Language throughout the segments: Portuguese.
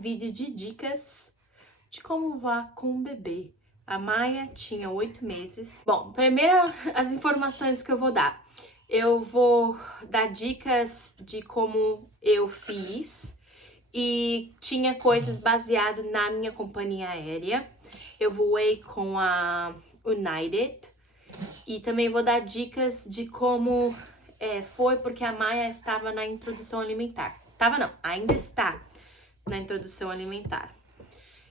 vídeo de dicas de como vá com o bebê. A Maia tinha 8 meses. Bom, primeiro as informações que eu vou dar. Eu vou dar dicas de como eu fiz e tinha coisas baseadas na minha companhia aérea. Eu voei com a United e também vou dar dicas de como foi porque a Maia estava na introdução alimentar. Tava não, ainda está na introdução alimentar.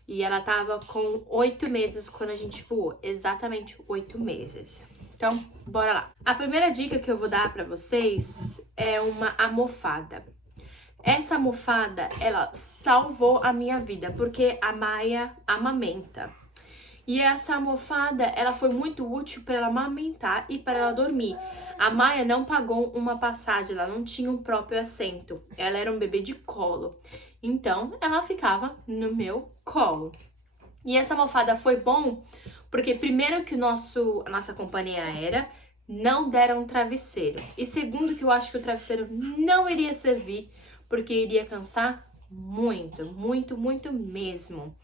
E ela tava com 8 meses quando a gente voou, exatamente 8 meses. Então, bora lá. A primeira dica que eu vou dar pra vocês é uma almofada. Essa almofada, ela salvou a minha vida, porque a Maia amamenta. E essa almofada, ela foi muito útil para ela amamentar e para ela dormir. A Maia não pagou uma passagem, ela não tinha um próprio assento. Ela era um bebê de colo. Então, ela ficava no meu colo. E essa almofada foi bom porque primeiro que a nossa companhia aérea não deram um travesseiro. E segundo que eu acho que o travesseiro não iria servir porque iria cansar muito, muito, muito mesmo.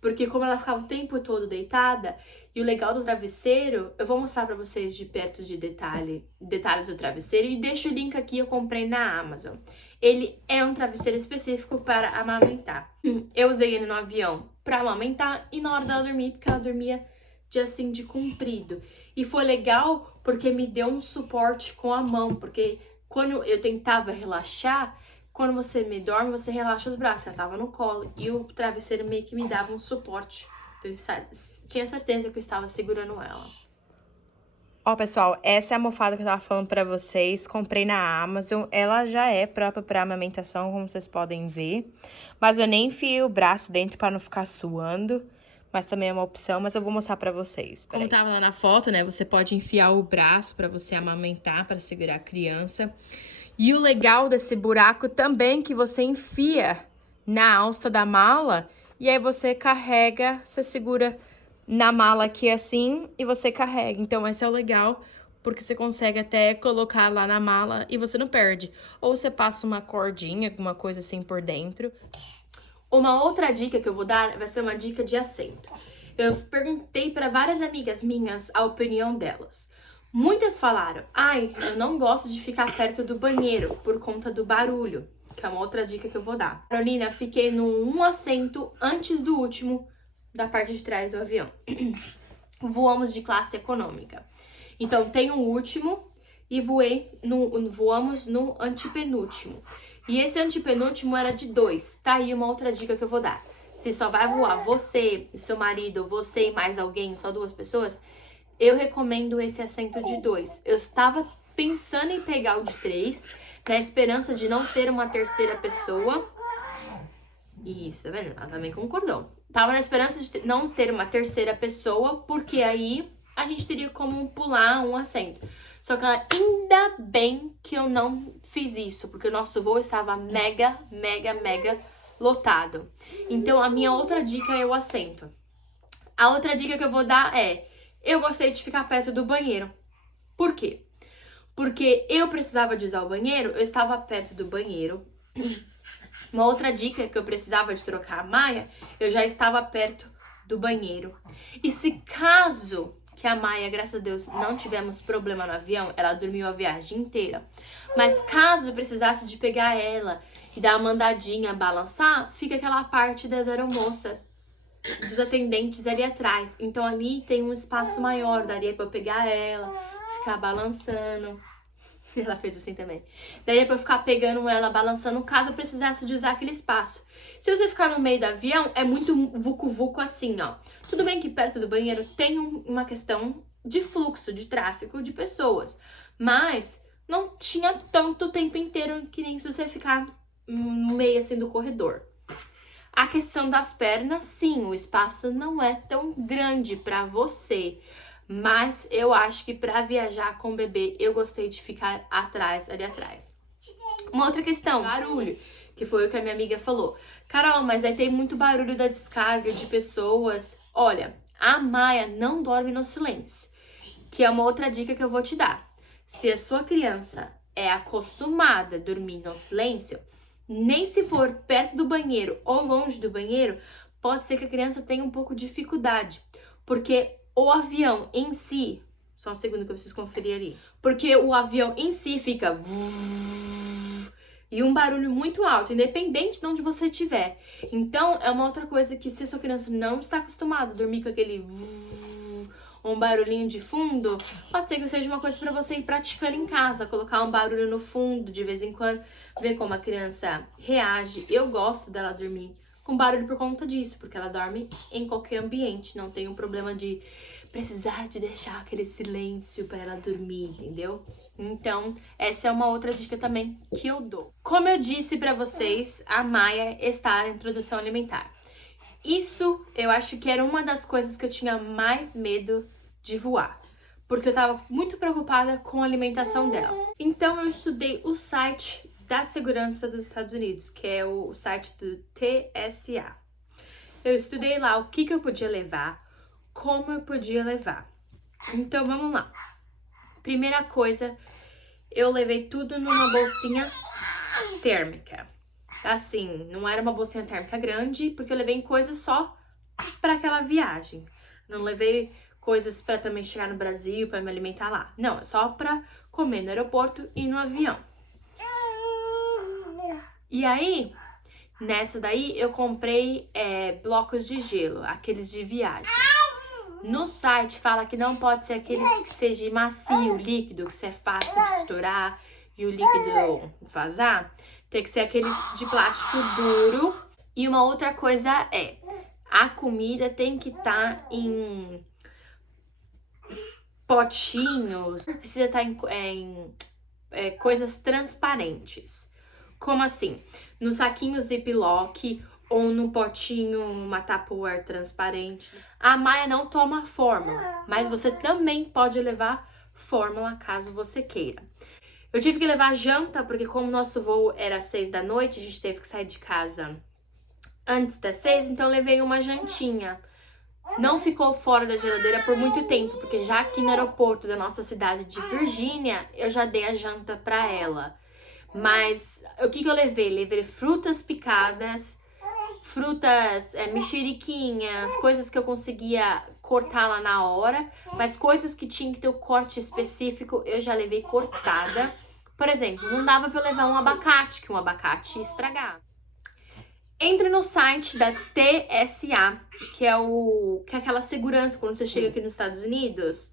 Porque como ela ficava o tempo todo deitada, e o legal do travesseiro, eu vou mostrar pra vocês de perto de detalhes do travesseiro, e deixo o link aqui, eu comprei na Amazon. Ele é um travesseiro específico para amamentar. Eu usei ele no avião pra amamentar e na hora dela dormir, porque ela dormia de comprido. E foi legal porque me deu um suporte com a mão, porque quando eu tentava relaxar, quando você me dorme, você relaxa os braços. Ela tava no colo e o travesseiro meio que me dava um suporte. Então, eu tinha certeza que eu estava segurando ela. Ó, pessoal, essa é a almofada que eu tava falando pra vocês. Comprei na Amazon. Ela já é própria pra amamentação, como vocês podem ver. Mas eu nem enfiei o braço dentro pra não ficar suando. Mas também é uma opção, mas eu vou mostrar pra vocês. Como tava lá na foto, né? Você pode enfiar o braço pra você amamentar, pra segurar a criança. E o legal desse buraco também que você enfia na alça da mala e aí você carrega, você segura na mala aqui assim e você carrega. Então esse é o legal, porque você consegue até colocar lá na mala e você não perde. Ou você passa uma cordinha, alguma coisa assim por dentro. Uma outra dica que eu vou dar vai ser uma dica de assento. Eu perguntei para várias amigas minhas a opinião delas. Muitas falaram, ai, eu não gosto de ficar perto do banheiro por conta do barulho, que é uma outra dica que eu vou dar. Carolina, fiquei num assento antes do último da parte de trás do avião. Voamos de classe econômica. Então, tem o último e voamos no antepenúltimo. E esse antepenúltimo era de 2. Tá aí uma outra dica que eu vou dar. Se só vai voar você, seu marido, você e mais alguém, só 2 pessoas, eu recomendo esse assento de 2. Eu estava pensando em pegar o de 3, na esperança de não ter uma terceira pessoa. Isso, tá vendo? Ela também concordou. Tava na esperança de não ter uma terceira pessoa, porque aí a gente teria como pular um assento. Só que ainda bem que eu não fiz isso, porque o nosso voo estava mega, mega, mega lotado. Então a minha outra dica é o assento. A outra dica que eu vou dar é: eu gostei de ficar perto do banheiro. Por quê? Porque eu precisava de usar o banheiro, eu estava perto do banheiro. Uma outra dica que eu precisava de trocar a Maia, eu já estava perto do banheiro. E se caso que a Maia, graças a Deus, não tivemos problema no avião, ela dormiu a viagem inteira. Mas caso eu precisasse de pegar ela e dar uma andadinha, balançar, fica aquela parte das aeromoças, dos atendentes ali atrás. Então ali tem um espaço maior, daria pra eu pegar ela, ficar balançando. Ela fez assim também. Daria pra eu ficar pegando ela, balançando, caso eu precisasse de usar aquele espaço. Se você ficar no meio do avião, é muito vucu-vucu assim, ó. Tudo bem que perto do banheiro tem uma questão de fluxo, de tráfego de pessoas. Mas não tinha tanto tempo inteiro que nem se você ficar no meio assim do corredor. A questão das pernas, sim, o espaço não é tão grande pra você. Mas eu acho que pra viajar com o bebê, eu gostei de ficar ali atrás. Uma outra questão, barulho, que foi o que a minha amiga falou. Carol, mas aí tem muito barulho da descarga de pessoas. Olha, a Maia não dorme no silêncio, que é uma outra dica que eu vou te dar. Se a sua criança é acostumada a dormir no silêncio, Nem se for perto do banheiro ou longe do banheiro, pode ser que a criança tenha um pouco de dificuldade, porque o avião em si, só um segundo que eu preciso conferir ali, porque o avião em si fica e um barulho muito alto, independente de onde você estiver. Então, é uma outra coisa que se a sua criança não está acostumada a dormir com aquele um barulhinho de fundo, pode ser que seja uma coisa para você ir praticando em casa, colocar um barulho no fundo de vez em quando, ver como a criança reage. Eu gosto dela dormir com barulho por conta disso, porque ela dorme em qualquer ambiente, não tem um problema de precisar de deixar aquele silêncio para ela dormir, entendeu? Então, essa é uma outra dica também que eu dou. Como eu disse para vocês, a Maia está na introdução alimentar. Isso, eu acho que era uma das coisas que eu tinha mais medo de voar, porque eu tava muito preocupada com a alimentação dela. Então, eu estudei o site da segurança dos Estados Unidos, que é o site do TSA. Eu estudei lá o que eu podia levar, como eu podia levar. Então, vamos lá. Primeira coisa, eu levei tudo numa bolsinha térmica. Assim, não era uma bolsinha térmica grande, porque eu levei coisas só para aquela viagem. Não levei coisas para também chegar no Brasil, para me alimentar lá. Não, é só para comer no aeroporto e no avião. E aí, nessa daí, eu comprei blocos de gelo, aqueles de viagem. No site fala que não pode ser aqueles que seja macio, líquido, que é fácil de estourar e o líquido vazar. Tem que ser aqueles de plástico duro. E uma outra coisa é, a comida tem que estar em potinhos, precisa estar em coisas transparentes. Como assim? No saquinho Ziploc ou no potinho, uma Tupperware transparente. A Maia não toma fórmula, mas você também pode levar fórmula caso você queira. Eu tive que levar janta, porque como nosso voo era às 6 da noite, a gente teve que sair de casa antes das 6, então eu levei uma jantinha. Não ficou fora da geladeira por muito tempo, porque já aqui no aeroporto da nossa cidade de Virgínia, eu já dei a janta pra ela. Mas o que eu levei? Levei frutas picadas, frutas mexeriquinhas, coisas que eu conseguia cortar lá na hora, mas coisas que tinha que ter o corte específico, eu já levei cortada. Por exemplo, não dava pra eu levar um abacate, que um abacate ia estragar. Entre no site da TSA, que é aquela segurança quando você chega aqui nos Estados Unidos.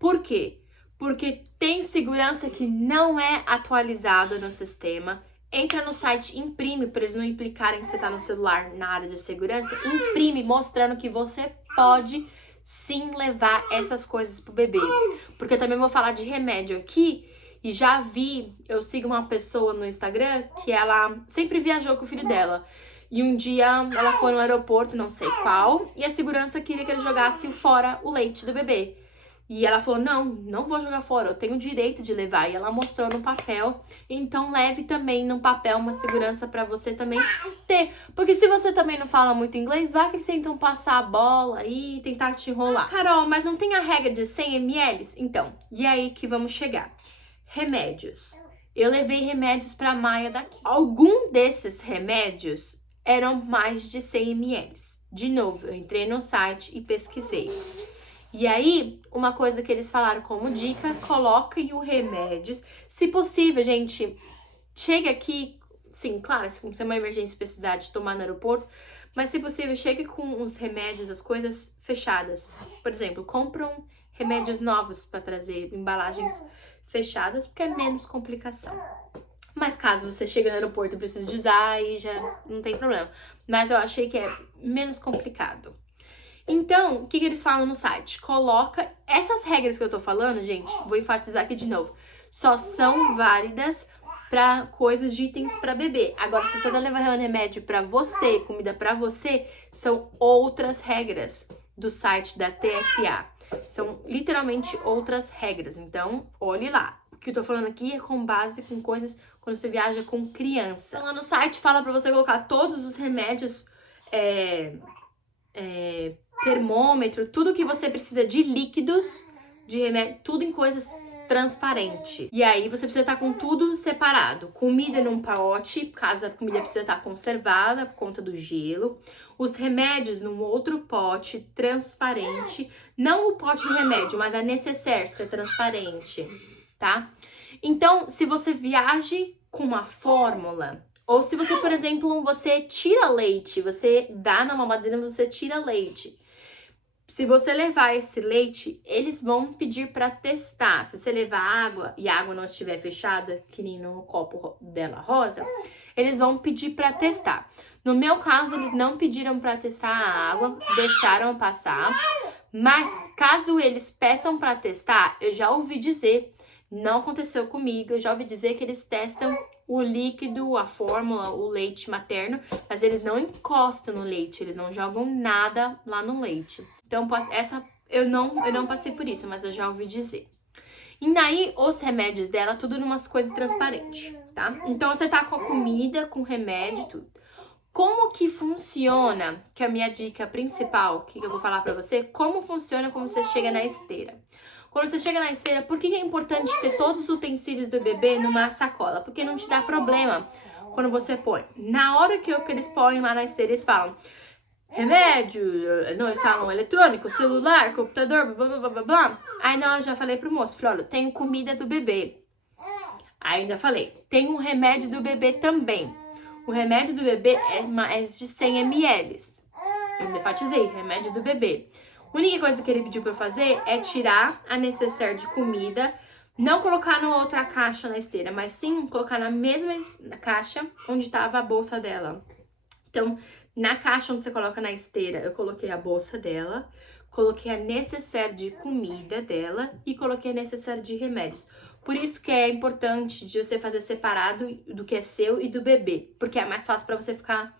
Por quê? Porque tem segurança que não é atualizada no sistema. Entra no site, imprime, para eles não implicarem que você tá no celular na área de segurança. Imprime mostrando que você pode sim levar essas coisas pro bebê. Porque eu também vou falar de remédio aqui. E já vi, eu sigo uma pessoa no Instagram que ela sempre viajou com o filho dela. E um dia ela foi no aeroporto, não sei qual, e a segurança queria que ele jogasse fora o leite do bebê. E ela falou, não vou jogar fora, eu tenho o direito de levar. E ela mostrou no papel, então leve também no papel uma segurança pra você também ter. Porque se você também não fala muito inglês, vai que eles tentam passar a bola aí e tentar te enrolar. Carol, mas não tem a regra de 100 ml? Então, e aí que vamos chegar? Remédios. Eu levei remédios pra Maia daqui. Algum desses remédios eram mais de 100 ml. De novo, eu entrei no site e pesquisei. E aí, uma coisa que eles falaram como dica, coloquem os remédios. Se possível, gente, chegue aqui, sim, claro, se é uma emergência precisar de tomar no aeroporto, mas se possível, chegue com os remédios, as coisas fechadas. Por exemplo, compram remédios novos para trazer embalagens fechadas, porque é menos complicação. Mas caso você chegue no aeroporto e precise de usar, aí já não tem problema. Mas eu achei que é menos complicado. Então, o que eles falam no site? Coloca essas regras que eu tô falando, gente, vou enfatizar aqui de novo, só são válidas para coisas de itens para bebê. Agora, se você tá levando remédio para você, comida para você, são outras regras do site da TSA. São literalmente outras regras. Então, olhe lá. O que eu tô falando aqui é com base com coisas quando você viaja com criança. Então, lá no site fala para você colocar todos os remédios, termômetro, tudo que você precisa de líquidos, de remédio, tudo em coisas transparente. E aí você precisa estar com tudo separado. Comida num pacote, caso a comida precisa estar conservada por conta do gelo. Os remédios num outro pote transparente. Não o pote de remédio, mas a necessaire ser transparente, tá? Então, se você viaje com uma fórmula, ou se você, por exemplo, você tira leite, você dá na mamadeira, você tira leite. Se você levar esse leite, eles vão pedir para testar. Se você levar água e a água não estiver fechada, que nem no copo dela rosa, eles vão pedir para testar. No meu caso, eles não pediram para testar a água, deixaram passar. Mas caso eles peçam para testar, eu já ouvi dizer, não aconteceu comigo, eu já ouvi dizer que eles testam o líquido, a fórmula, o leite materno, mas eles não encostam no leite, eles não jogam nada lá no leite. Então, essa eu não passei por isso, mas eu já ouvi dizer. E daí, os remédios dela, tudo numas coisas transparentes, tá? Então, você tá com a comida, com remédio, tudo. Como que funciona, que é a minha dica principal, que eu vou falar pra você, como funciona quando você chega na esteira. Quando você chega na esteira, por que é importante ter todos os utensílios do bebê numa sacola? Porque não te dá problema quando você põe. Na hora que eles põem lá na esteira, eles falam remédio, não, eles falam eletrônico, celular, computador, blá, blá, blá, blá, blá. Aí não, eu já falei pro moço, falei, olha, tenho comida do bebê. Aí ainda falei, tem um remédio do bebê também. O remédio do bebê é de 100 ml. Eu enfatizei, remédio do bebê. A única coisa que ele pediu pra eu fazer é tirar a necessaire de comida, não colocar numa outra caixa na esteira, mas sim colocar na mesma caixa onde tava a bolsa dela. Então, na caixa onde você coloca na esteira, eu coloquei a bolsa dela, coloquei a necessaire de comida dela e coloquei a necessaire de remédios. Por isso que é importante de você fazer separado do que é seu e do bebê, porque é mais fácil pra você ficar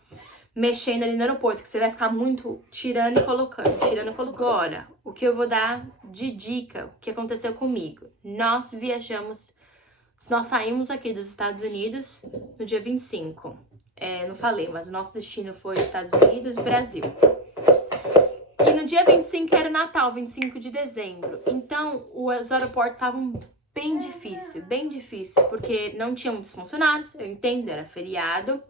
mexendo ali no aeroporto, que você vai ficar muito tirando e colocando, tirando e colocando. Agora, o que eu vou dar de dica, o que aconteceu comigo? Nós saímos aqui dos Estados Unidos no dia 25. Não falei, mas o nosso destino foi Estados Unidos e Brasil. E no dia 25 era Natal, 25 de dezembro. Então, os aeroportos estavam bem difícil, porque não tinha muitos funcionários, eu entendo, era feriado.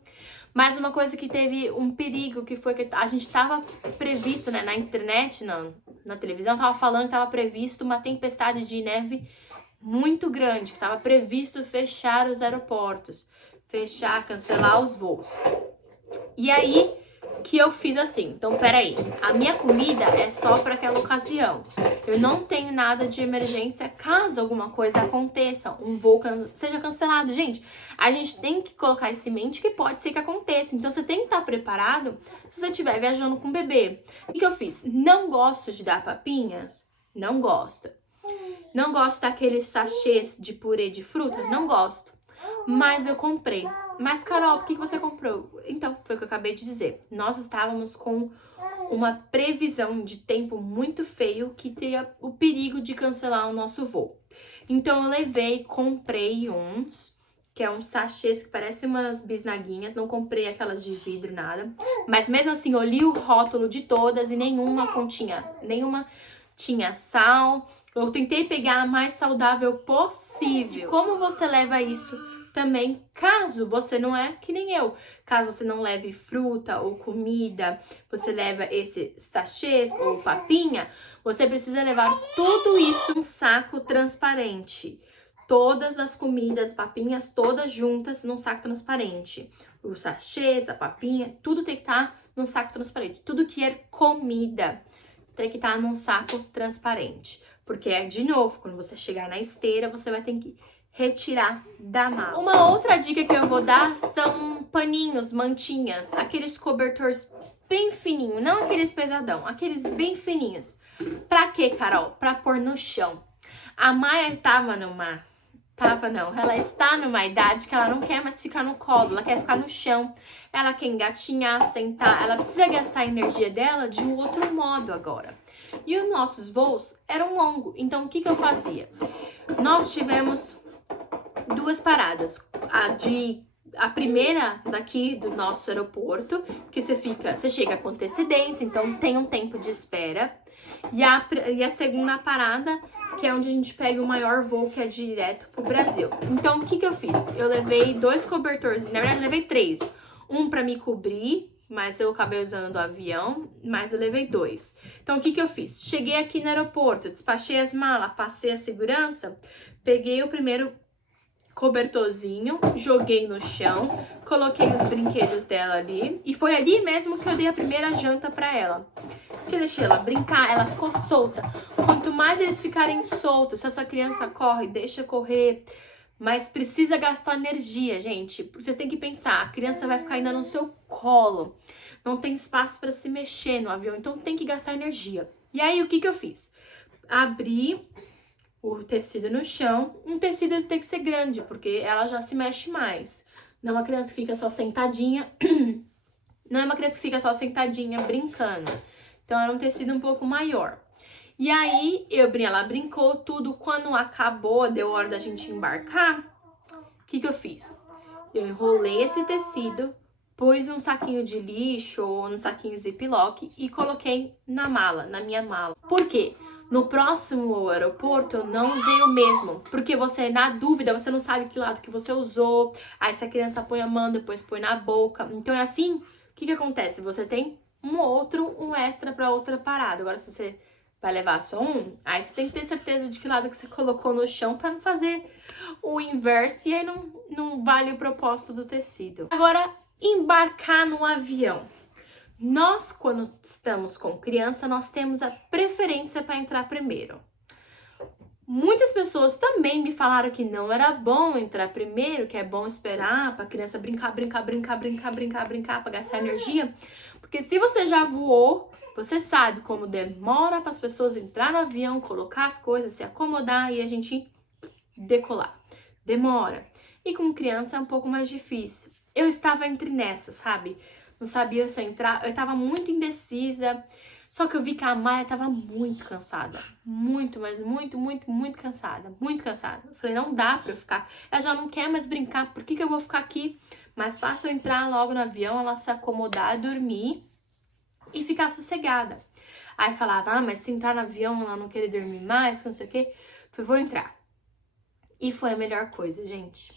Mas uma coisa que teve um perigo, que foi que a gente tava previsto, né, na internet, na televisão, tava falando que tava previsto uma tempestade de neve muito grande, que tava previsto fechar os aeroportos, cancelar os voos. E aí, que eu fiz assim, então peraí, a minha comida é só para aquela ocasião. Eu não tenho nada de emergência caso alguma coisa aconteça, um voo seja cancelado. Gente, a gente tem que colocar isso em mente que pode ser que aconteça. Então você tem que estar preparado se você estiver viajando com o bebê. O que eu fiz? Não gosto de dar papinhas? Não gosto. Não gosto daqueles sachês de purê de fruta? Não gosto. Mas eu comprei. Mas, Carol, por que você comprou? Então, foi o que eu acabei de dizer. Nós estávamos com uma previsão de tempo muito feio que teria o perigo de cancelar o nosso voo. Então, eu comprei uns, que é uns sachês que parecem umas bisnaguinhas. Não comprei aquelas de vidro, nada. Mas mesmo assim, eu li o rótulo de todas e nenhuma tinha sal. Eu tentei pegar a mais saudável possível. E como você leva isso também, caso você não é que nem eu, caso você não leve fruta ou comida, você leva esse sachês ou papinha, você precisa levar tudo isso em um saco transparente. Todas as comidas, papinhas, todas juntas num saco transparente. Os sachês, a papinha, tudo tem que estar num saco transparente. Tudo que é comida tem que estar num saco transparente. Porque, de novo, quando você chegar na esteira, você vai ter que retirar da mala. Uma outra dica que eu vou dar são paninhos, mantinhas, aqueles cobertores bem fininhos, não aqueles pesadão, aqueles bem fininhos. Pra quê, Carol? Pra pôr no chão. A Maia ela está numa idade que ela não quer mais ficar no colo, ela quer ficar no chão, ela quer engatinhar, sentar, ela precisa gastar a energia dela de um outro modo agora. E os nossos voos eram longos, então o que eu fazia? Nós tivemos duas paradas, a primeira daqui do nosso aeroporto, que você chega com antecedência, então tem um tempo de espera, e a segunda parada que é onde a gente pega o maior voo, que é direto pro Brasil. Então, o que que eu fiz? Eu levei 2 cobertores, na verdade eu levei 3. Um pra me cobrir, mas eu acabei usando do avião, mas eu levei 2. Então, o que que eu fiz? Cheguei aqui no aeroporto, despachei as malas, passei a segurança, peguei o primeiro cobertorzinho, joguei no chão, coloquei os brinquedos dela ali, e foi ali mesmo que eu dei a primeira janta pra ela. Que eu deixei ela brincar, ela ficou solta. Quanto mais eles ficarem soltos, se a sua criança corre, deixa correr, mas precisa gastar energia, gente. Vocês têm que pensar, a criança vai ficar ainda no seu colo, não tem espaço pra se mexer no avião, então tem que gastar energia. E aí, o que que eu fiz? Abri o tecido no chão. Um tecido tem que ser grande, porque ela já se mexe mais. Não é uma criança que fica só sentadinha. Não é uma criança que fica só sentadinha brincando. Então era um tecido um pouco maior. E aí ela brincou tudo. Quando acabou, deu hora da gente embarcar. O que que eu fiz? Eu enrolei esse tecido, pus um saquinho de lixo ou um saquinho Ziploc e coloquei na minha mala. Por quê? No próximo aeroporto, eu não usei o mesmo. Porque você, na dúvida, você não sabe que lado que você usou. Aí, se a criança põe a mão, depois põe na boca. Então, é assim, o que que acontece? Você tem um extra pra outra parada. Agora, se você vai levar só um, aí você tem que ter certeza de que lado que você colocou no chão pra não fazer o inverso. E aí, não vale o propósito do tecido. Agora, embarcar no avião. Nós, quando estamos com criança, nós temos a preferência para entrar primeiro. Muitas pessoas também me falaram que não era bom entrar primeiro, que é bom esperar para a criança brincar, para gastar energia. Porque se você já voou, você sabe como demora para as pessoas entrar no avião, colocar as coisas, se acomodar e a gente decolar. Demora. E com criança é um pouco mais difícil. Eu estava entre nessas, sabe? Não sabia se entrar, eu tava muito indecisa. Só que eu vi que a Maia tava muito cansada. Muito, mas muito cansada. Muito cansada. Eu falei, não dá pra eu ficar. Ela já não quer mais brincar, por que que eu vou ficar aqui? Mais fácil eu entrar logo no avião, ela se acomodar, dormir e ficar sossegada. Aí falava, mas se entrar no avião, ela não querer dormir mais, não sei o quê. Eu falei, vou entrar. E foi a melhor coisa, gente.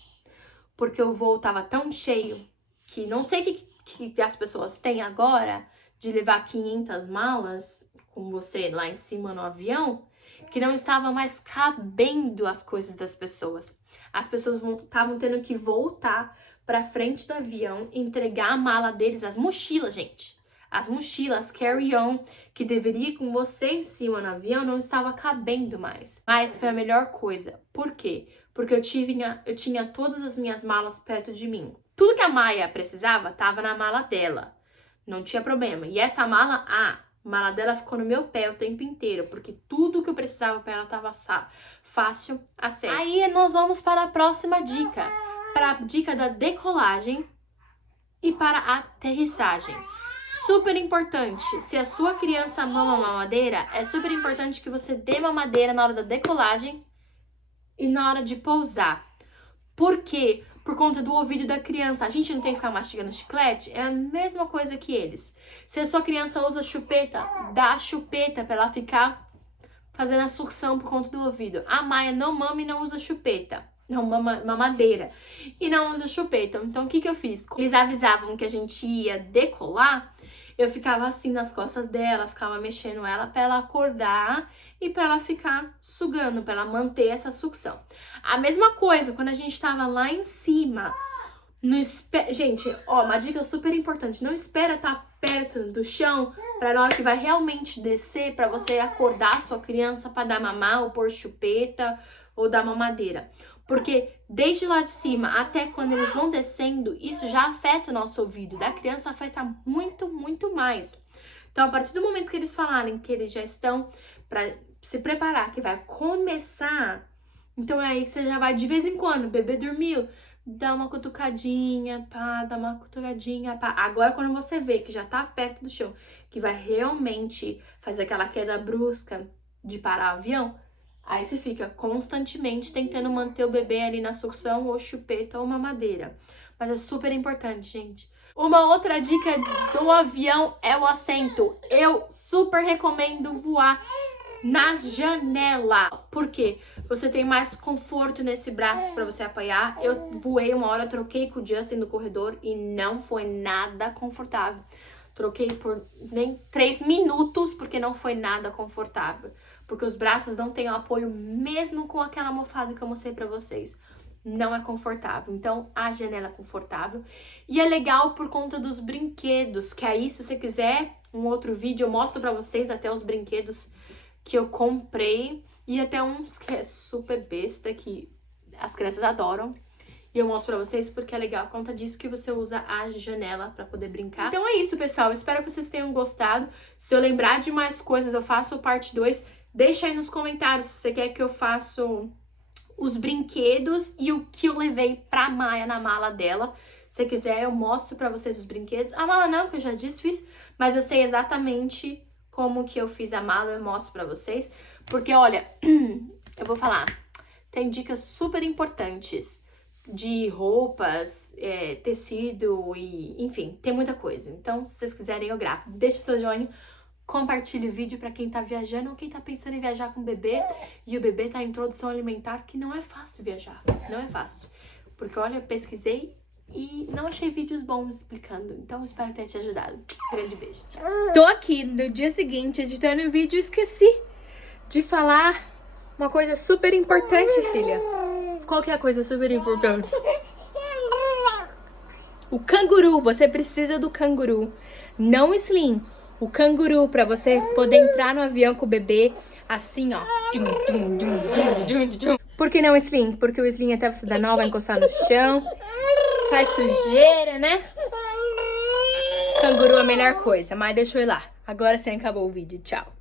Porque o voo tava tão cheio que não sei o que as pessoas têm agora de levar 500 malas com você lá em cima no avião, que não estava mais cabendo as coisas das pessoas. As pessoas estavam tendo que voltar para frente do avião, entregar a mala deles, as mochilas, gente. As mochilas carry-on que deveria ir com você em cima no avião não estava cabendo mais. Mas foi a melhor coisa. Por quê? Porque eu tinha todas as minhas malas perto de mim. Tudo que a Maia precisava estava na mala dela. Não tinha problema. E essa mala, a mala dela ficou no meu pé o tempo inteiro, porque tudo que eu precisava para ela estava fácil acesso. Aí nós vamos para a próxima dica. Para a dica da decolagem e para a aterrissagem. Super importante. Se a sua criança mama mamadeira, é super importante que você dê mamadeira na hora da decolagem e na hora de pousar. Por quê? Por conta do ouvido da criança. A gente não tem que ficar mastigando chiclete? É a mesma coisa que eles. Se a sua criança usa chupeta, dá a chupeta pra ela ficar fazendo a sucção por conta do ouvido. A Maia não mama e não usa chupeta. Não, mamadeira. E não usa chupeta. Então, o que que eu fiz? Eles avisavam que a gente ia decolar. Eu ficava assim nas costas dela, ficava mexendo ela pra ela acordar e pra ela ficar sugando, pra ela manter essa sucção. A mesma coisa quando a gente tava lá em cima. Gente, ó, uma dica super importante. Não espera estar perto do chão pra na hora que vai realmente descer, pra você acordar a sua criança pra dar mamar ou pôr chupeta ou dar mamadeira. Porque desde lá de cima até quando eles vão descendo, isso já afeta o nosso ouvido. Da criança afeta muito mais. Então, a partir do momento que eles falarem que eles já estão para se preparar, que vai começar, então é aí que você já vai de vez em quando, o bebê dormiu, dá uma cutucadinha, pá, dá uma cutucadinha, pá. Agora, quando você vê que já tá perto do chão, que vai realmente fazer aquela queda brusca de parar o avião, aí você fica constantemente tentando manter o bebê ali na sucção ou chupeta ou mamadeira. Mas é super importante, gente. Uma outra dica do avião é o assento. Eu super recomendo voar na janela. Por quê? Você tem mais conforto nesse braço pra você apoiar. Eu voei uma hora, troquei com o Justin no corredor e não foi nada confortável. Troquei por nem 3 minutos porque não foi nada confortável. Porque os braços não têm apoio mesmo com aquela almofada que eu mostrei pra vocês. Não é confortável. Então, a janela é confortável. E é legal por conta dos brinquedos, que aí, se você quiser um outro vídeo, eu mostro pra vocês até os brinquedos que eu comprei. E até uns que é super besta, que as crianças adoram. E eu mostro pra vocês porque é legal por conta disso que você usa a janela pra poder brincar. Então é isso, pessoal. Eu espero que vocês tenham gostado. Se eu lembrar de mais coisas, eu faço parte 2. Deixa aí nos comentários se você quer que eu faça os brinquedos e o que eu levei pra Maia na mala dela. Se você quiser, eu mostro pra vocês os brinquedos. A mala não, que eu já disse, fiz. Mas eu sei exatamente como que eu fiz a mala, eu mostro pra vocês. Porque, olha, eu vou falar, tem dicas super importantes de roupas, tecido e, enfim, tem muita coisa. Então, se vocês quiserem, eu gravo. Deixa seu joinha, compartilhe o vídeo pra quem tá viajando ou quem tá pensando em viajar com o bebê e o bebê tá em introdução alimentar, que não é fácil viajar, não é fácil. Porque, olha, eu pesquisei e não achei vídeos bons explicando. Então, eu espero ter te ajudado. Grande beijo. Tchau. Tô aqui no dia seguinte editando o vídeo e esqueci de falar uma coisa super importante, filha. Qual que é a coisa super importante? O canguru, você precisa do canguru. Não o slim, o canguru, pra você poder entrar no avião com o bebê assim, ó. Por que não o slim? Porque o slim até você dar nó, vai encostar no chão, faz sujeira, né? Canguru é a melhor coisa, mas deixa eu ir lá. Agora sim acabou o vídeo, tchau.